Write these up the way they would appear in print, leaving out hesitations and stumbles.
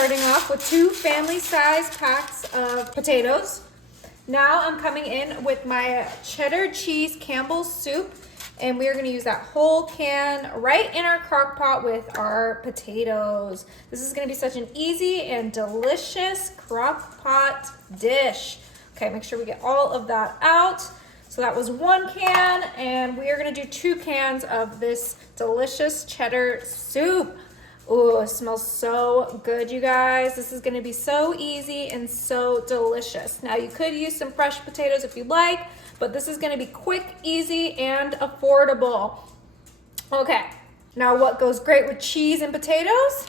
starting off with 2 family-size packs of potatoes. Now I'm coming in with my cheddar cheese Campbell's soup, and we are going to use that whole can right in our crock pot with our potatoes. This is going to be such an easy and delicious crock pot dish. Okay, make sure we get all of that out. So that was 1 can, and we are going to do 2 cans of this delicious cheddar soup. Oh, it smells so good, you guys. This is going to be so easy and so delicious. Now, you could use some fresh potatoes if you like, but this is going to be quick, easy, and affordable. Okay, now what goes great with cheese and potatoes?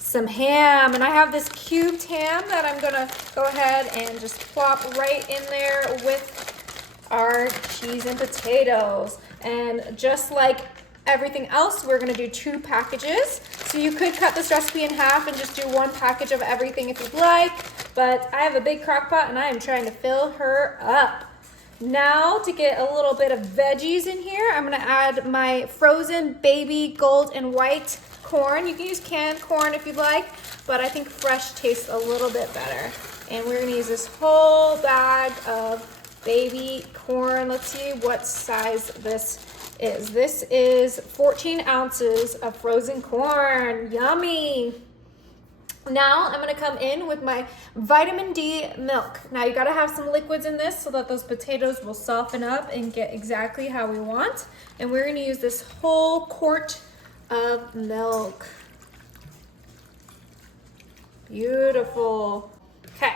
Some ham, and I have this cubed ham that I'm going to go ahead and just plop right in there with our cheese and potatoes. And just like everything else, we're going to do 2 packages. So you could cut this recipe in half and just do 1 package of everything if you'd like, but I have a big crock pot and I am trying to fill her up. Now, to get a little bit of veggies in here, I'm going to add my frozen baby gold and white corn. You can use canned corn if you'd like, but I think fresh tastes a little bit better. And we're going to use this whole bag of baby corn. Let's see what size this is. This is 14 ounces of frozen corn. Yummy. Now I'm going to come in with my vitamin D milk. Now you got to have some liquids in this so that those potatoes will soften up and get exactly how we want. And we're going to use this whole quart of milk. Beautiful. Okay.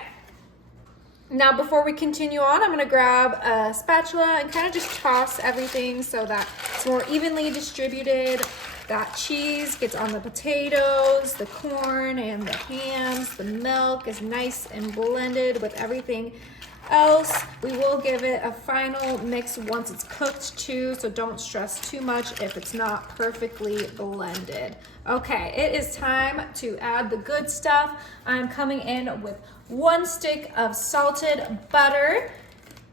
Now, before we continue on, I'm going to grab a spatula and kind of just toss everything so that it's more evenly distributed. That cheese gets on the potatoes, the corn, and the hams. The milk is nice and blended with everything else. We will give it a final mix once it's cooked too, so don't stress too much if it's not perfectly blended. Okay, it is time to add the good stuff. I'm coming in with 1 stick of salted butter,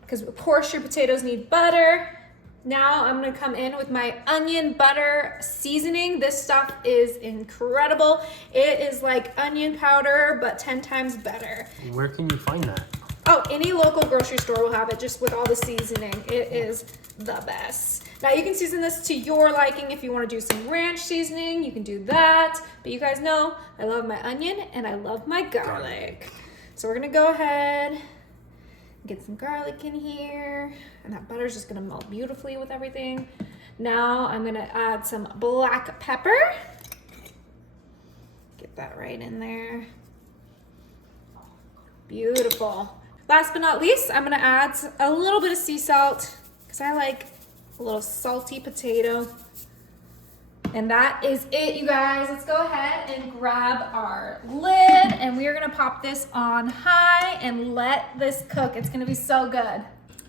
because of course your potatoes need butter. Now I'm gonna come in with my onion butter seasoning. This stuff is incredible. It is like onion powder, but 10 times better. Where can you find that? Oh, any local grocery store will have it, just with all the seasoning. It is the best. Now you can season this to your liking. If you want to do some ranch seasoning, you can do that. But you guys know I love my onion and I love my garlic. So we're gonna go ahead and get some garlic in here, and that butter is just gonna melt beautifully with everything. Now I'm gonna add some black pepper. Get that right in there. Beautiful. Last but not least, I'm gonna add a little bit of sea salt because I like a little salty potato. And that is it, you guys. Let's go ahead and grab our lid, and we are gonna pop this on high and let this cook. It's gonna be so good.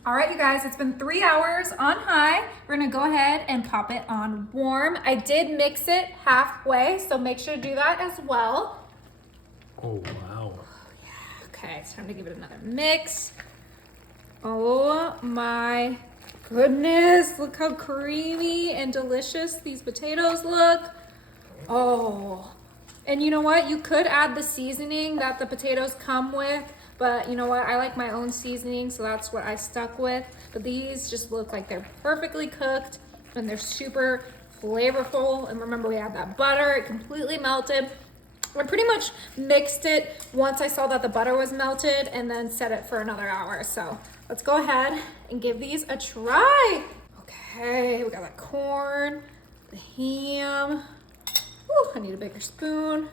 All right, you guys, it's been 3 hours on high. We're gonna go ahead and pop it on warm. I did mix it halfway, so make sure to do that as well. Oh, wow. Okay, it's time to give it another mix. Oh my goodness, look how creamy and delicious these potatoes look. Oh, and you know what? You could add the seasoning that the potatoes come with, but you know what? I like my own seasoning, so that's what I stuck with. But these just look like they're perfectly cooked and they're super flavorful. And remember, we had that butter, it completely melted. I pretty much mixed it once I saw that the butter was melted and then set it for another hour. So let's go ahead and give these a try. Okay, we got that corn, the ham. Ooh, I need a bigger spoon.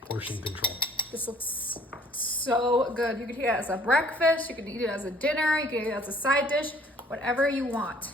Portion control. This looks so good. You could eat it as a breakfast, you can eat it as a dinner, you can eat it as a side dish, whatever you want.